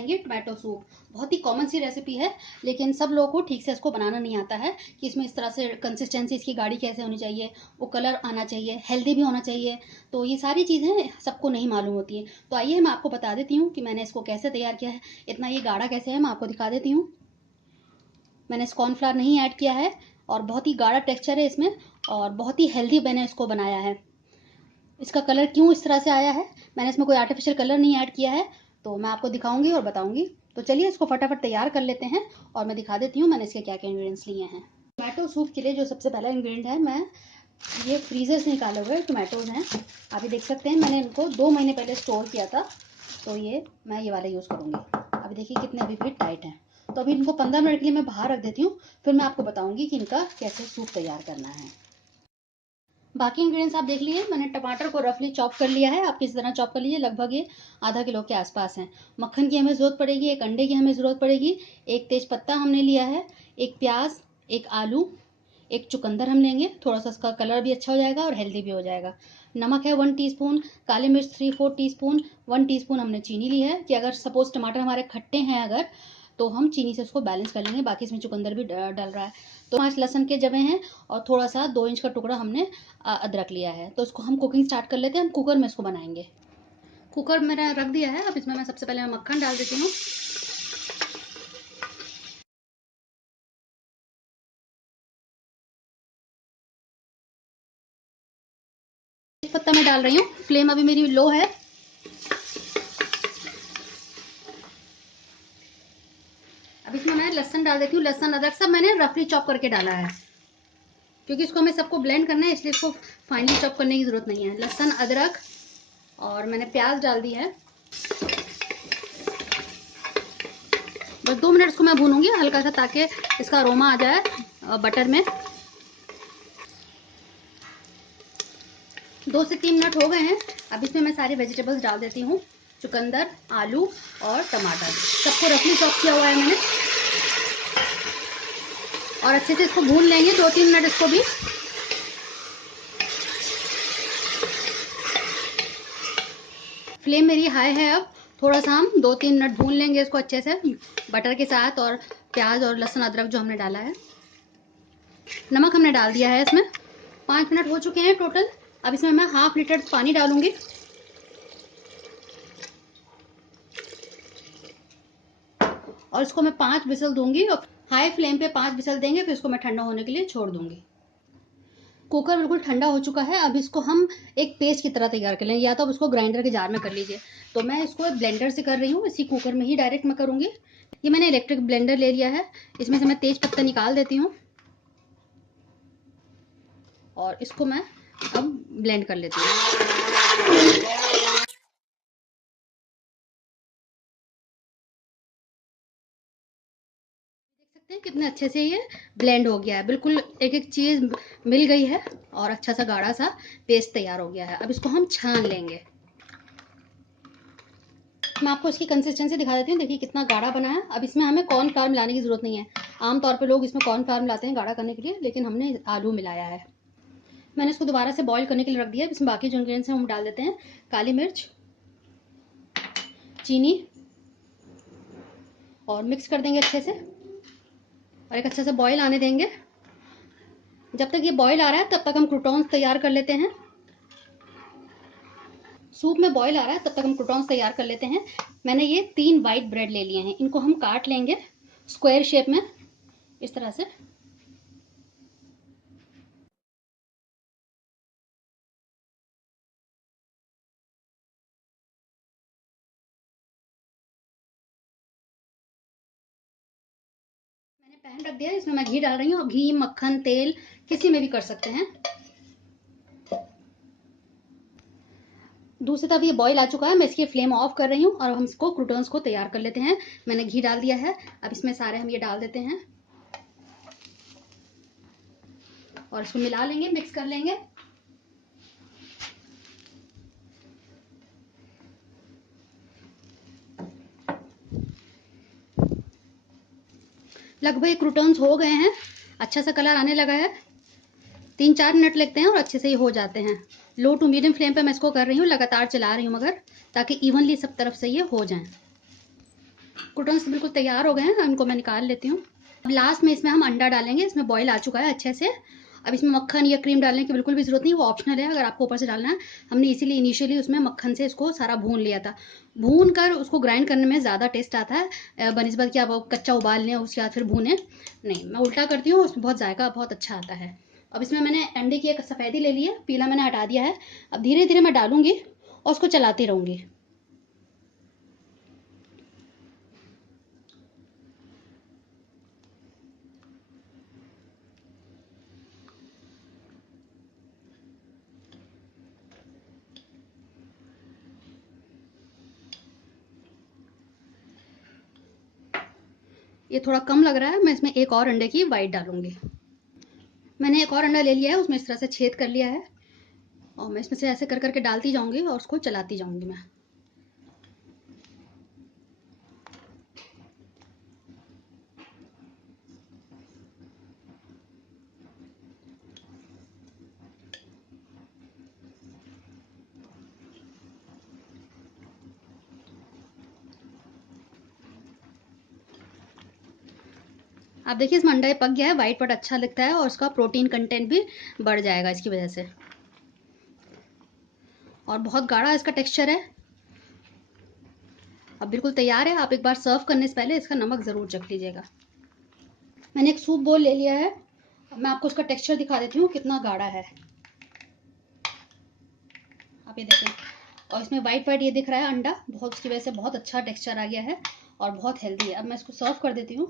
बनाएंगे tomato soup. बहुत ही common सी recipe है, लेकिन सब लोगों को ठीक से इसको बनाना नहीं आता है कि इसमें इस तरह से कंसिस्टेंसी इसकी गाढ़ी कैसे होनी चाहिए, वो कलर आना चाहिए, हेल्दी भी होना चाहिए। तो ये सारी चीज़ें सबको नहीं मालूम होती है। तो आइए मैं आपको बता देती हूँ कि मैंने इसको कैसे तैयार किया है। इतना ये गाढ़ा कैसे है मैं आपको दिखा देती हूँ। मैंने इस कॉर्नफ्लावर नहीं ऐड किया है और बहुत ही गाढ़ा टेक्सचर है इसमें और बहुत ही हेल्दी मैंने इसको बनाया है। इसका कलर क्यों इस तरह से आया है, मैंने इसमें कोई आर्टिफिशियल कलर नहीं ऐड किया है, तो मैं आपको दिखाऊंगी और बताऊंगी। तो चलिए इसको फटाफट तैयार कर लेते हैं और मैं दिखा देती हूँ मैंने इसके क्या क्या इंग्रेडिएंट्स लिए हैं। टोमेटो सूप के लिए जो सबसे पहला इंग्रेडिएंट है, मैं ये फ्रीज़र से निकाले हुए टोमेटोज़ हैं। आप ये देख सकते हैं, मैंने इनको 2 महीने पहले स्टोर किया था, तो ये मैं ये वाला यूज़ करूँगी। अभी देखिए कितने अभी भी टाइट हैं। तो अभी इनको 15 मिनट के लिए मैं बाहर रख देती हूँ, फिर मैं आपको बताऊँगी कि इनका कैसे सूप तैयार करना है। बाकी इंग्रेडिएंट्स आप देख लीजिए। मैंने टमाटर को रफली चॉप कर लिया है, आप किसी तरह चॉप कर लीजिए। लगभग ये आधा किलो के आसपास हैं। मक्खन की हमें ज़रूरत पड़ेगी, एक अंडे की हमें ज़रूरत पड़ेगी, एक तेज पत्ता हमने लिया है, एक प्याज, एक आलू, एक चुकंदर हम लेंगे। थोड़ा सा इसका कलर भी अच्छा हो जाएगा और हेल्दी भी हो जाएगा। नमक है 1 टीस्पून, काली मिर्च 3/4 टीस्पून, 1 टीस्पून हमने चीनी ली है कि अगर सपोज टमाटर हमारे खट्टे हैं अगर, तो हम चीनी से उसको बैलेंस कर लेंगे। बाकी इसमें चुकंदर भी डल रहा है। तो 5 लहसुन के जवे हैं और थोड़ा सा 2 इंच का टुकड़ा हमने अदरक लिया है। तो इसको हम कुकिंग स्टार्ट कर लेते हैं। हम कुकर में इसको बनाएंगे। कुकर मेरा रख दिया है। अब इसमें मैं सबसे पहले मक्खन डाल देती हूँ। पत्ता मैं डाल रही हूँ, फ्लेम अभी मेरी लो है। अब इसमें मैं लहसुन डाल देती हूँ। लहसुन अदरक सब मैंने रफली चॉप करके डाला है, क्योंकि इसको हमें सबको ब्लेंड करना है, इसलिए इसको फाइनली चॉप करने की ज़रूरत नहीं है। लहसुन अदरक और मैंने प्याज डाल दी है। बस 2 मिनट इसको मैं भूनूंगी हल्का सा, ताकि इसका अरोमा आ जाए बटर में। 2 से 3 मिनट हो गए हैं। अब इसमें मैं सारे वेजिटेबल्स डाल देती हूँ। चुकंदर, आलू और टमाटर सबको रफली चॉप किया हुआ है मैंने, और अच्छे से इसको भून लेंगे 2-3 मिनट इसको भी। फ्लेम मेरी हाई है। अब थोड़ा सा हम 2-3 मिनट भून लेंगे इसको अच्छे से बटर के साथ, और प्याज और लहसुन अदरक जो हमने डाला है। नमक हमने डाल दिया है इसमें। 5 मिनट हो चुके हैं टोटल। अब इसमें मैं 1/2 लीटर पानी डालूंगी। और इसको मैं 5 विसल दूंगी, और हाई फ्लेम पे 5 विसल देंगे, फिर इसको मैं ठंडा होने के लिए छोड़ दूंगी। कुकर बिल्कुल ठंडा हो चुका है। अब इसको हम एक पेस्ट की तरह तैयार कर लेंगे, या तो अब इसको ग्राइंडर के जार में कर लीजिए। तो मैं इसको ब्लेंडर से कर रही हूँ, इसी कुकर में ही डायरेक्ट मैं करूँगी। ये मैंने इलेक्ट्रिक ब्लेंडर ले लिया है। इसमें से मैं तेज पत्ता निकाल देती हूँ और इसको मैं अब ब्लेंड कर लेती हूँ। कितने अच्छे से ये ब्लेंड हो गया है, बिल्कुल एक एक चीज मिल गई है और अच्छा सा गाढ़ा सा पेस्ट तैयार हो गया है। अब इसको हम छान लेंगे। मैं आपको इसकी कंसिस्टेंसी दिखा देती हूँ। देखिए कितना गाढ़ा बना है। अब इसमें हमें कॉर्नफ्लावर मिलाने की जरूरत नहीं है। आमतौर पे लोग इसमें कॉर्नफ्लावर मिलाते हैं गाढ़ा करने के लिए, लेकिन हमने आलू मिलाया है। मैंने इसको दोबारा से बॉईल करने के लिए रख दिया। इसमें बाकी जो इंग्रेडिएंट्स हैं हम डाल देते हैं। काली मिर्च, चीनी, और मिक्स कर देंगे अच्छे से, और एक अच्छे से बॉईल आने देंगे। जब तक ये बॉईल आ रहा है तब तक हम क्रूटॉन्स तैयार कर लेते हैं। सूप में बॉईल आ रहा है तब तक हम क्रूटॉन्स तैयार कर लेते हैं। मैंने ये 3 वाइट ब्रेड ले लिए हैं, इनको हम काट लेंगे स्क्वायर शेप में इस तरह से। मैंने पैन रख दिया है, इसमें मैं घी डाल रही हूँ। घी, मक्खन, तेल किसी में भी कर सकते हैं। दूसरी तरफ ये बॉईल आ चुका है, मैं इसकी फ्लेम ऑफ कर रही हूँ और हम इसको क्रूटॉन्स को तैयार कर लेते हैं। मैंने घी डाल दिया है। अब इसमें सारे हम ये डाल देते हैं और इसको मिला लेंगे, मिक्स कर लेंगे। लगभग क्रूटॉन्स हो गए हैं, अच्छा सा कलर आने लगा है। 3-4 मिनट लगते हैं और अच्छे से ही हो जाते हैं। लो टू मीडियम फ्लेम पे मैं इसको कर रही हूँ, लगातार चला रही हूँ मगर, ताकि इवनली सब तरफ से ये हो जाए। क्रूटॉन्स बिल्कुल तैयार हो गए हैं, इनको मैं निकाल लेती हूँ। अब लास्ट में इसमें हम अंडा डालेंगे, इसमें बॉईल आ चुका है अच्छे से। अब इसमें मक्खन या क्रीम डालने की बिल्कुल भी ज़रूरत नहीं, वो ऑप्शनल है अगर आपको ऊपर से डालना है। हमने इसीलिए इनिशियली उसमें मक्खन से इसको सारा भून लिया था। भून कर उसको ग्राइंड करने में ज़्यादा टेस्ट आता है बनस्बत कि आप कच्चा उबाल लें उसके बाद फिर भूनें। नहीं, मैं उल्टा करती हूँ, उसमें बहुत जायका बहुत अच्छा आता है। अब इसमें मैंने अंडे की एक सफ़ेदी ले ली है, पीला मैंने हटा दिया है। अब धीरे धीरे मैं डालूंगी और उसको चलाती रहूँगी। ये थोड़ा कम लग रहा है, मैं इसमें एक और अंडे की वाइट डालूंगी। मैंने एक और अंडा ले लिया है, उसमें इस तरह से छेद कर लिया है और मैं इसमें से ऐसे कर करके डालती जाऊंगी और उसको चलाती जाऊंगी मैं। आप देखिए इसमें अंडा पक गया है, वाइट पार्ट अच्छा लगता है और उसका प्रोटीन कंटेंट भी बढ़ जाएगा इसकी वजह से। और बहुत गाढ़ा इसका टेक्सचर है। अब बिल्कुल तैयार है। आप एक बार सर्व करने से पहले इसका नमक ज़रूर चख लीजिएगा। मैंने एक सूप बोल ले लिया है, अब मैं आपको उसका टेक्सचर दिखा देती हूँ कितना गाढ़ा है। आप ये देखें, और इसमें वाइट वाइट ये दिख रहा है अंडा, बहुत उसकी वजह से बहुत अच्छा टेक्सचर आ गया है और बहुत हेल्दी है। अब मैं इसको सर्व कर देती हूँ।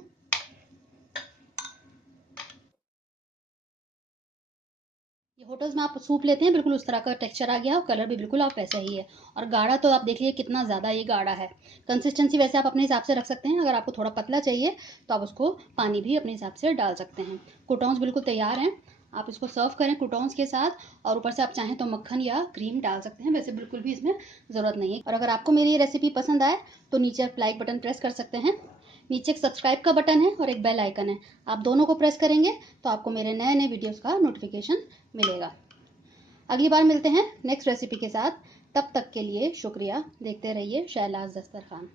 ये होटल्स में आप सूप लेते हैं बिल्कुल उस तरह का टेक्सचर आ गया और कलर भी बिल्कुल आप वैसा ही है। और गाढ़ा तो आप देख लीजिए कितना ज़्यादा ये गाढ़ा है। कंसिस्टेंसी वैसे आप अपने हिसाब से रख सकते हैं, अगर आपको थोड़ा पतला चाहिए तो आप उसको पानी भी अपने हिसाब से डाल सकते हैं। क्रूटॉन्स बिल्कुल तैयार हैं, आप इसको सर्व करें क्रूटॉन्स के साथ और ऊपर से आप चाहें तो मक्खन या क्रीम डाल सकते हैं, वैसे बिल्कुल भी इसमें ज़रूरत नहीं है। और अगर आपको मेरी ये रेसिपी पसंद आए तो नीचे आप लाइक बटन प्रेस कर सकते हैं। नीचे एक सब्सक्राइब का बटन है और एक बेल आइकन है, आप दोनों को प्रेस करेंगे तो आपको मेरे नए नए वीडियोज़ का नोटिफिकेशन मिलेगा। अगली बार मिलते हैं नेक्स्ट रेसिपी के साथ, तब तक के लिए शुक्रिया। देखते रहिए शहलाज दस्तरखान।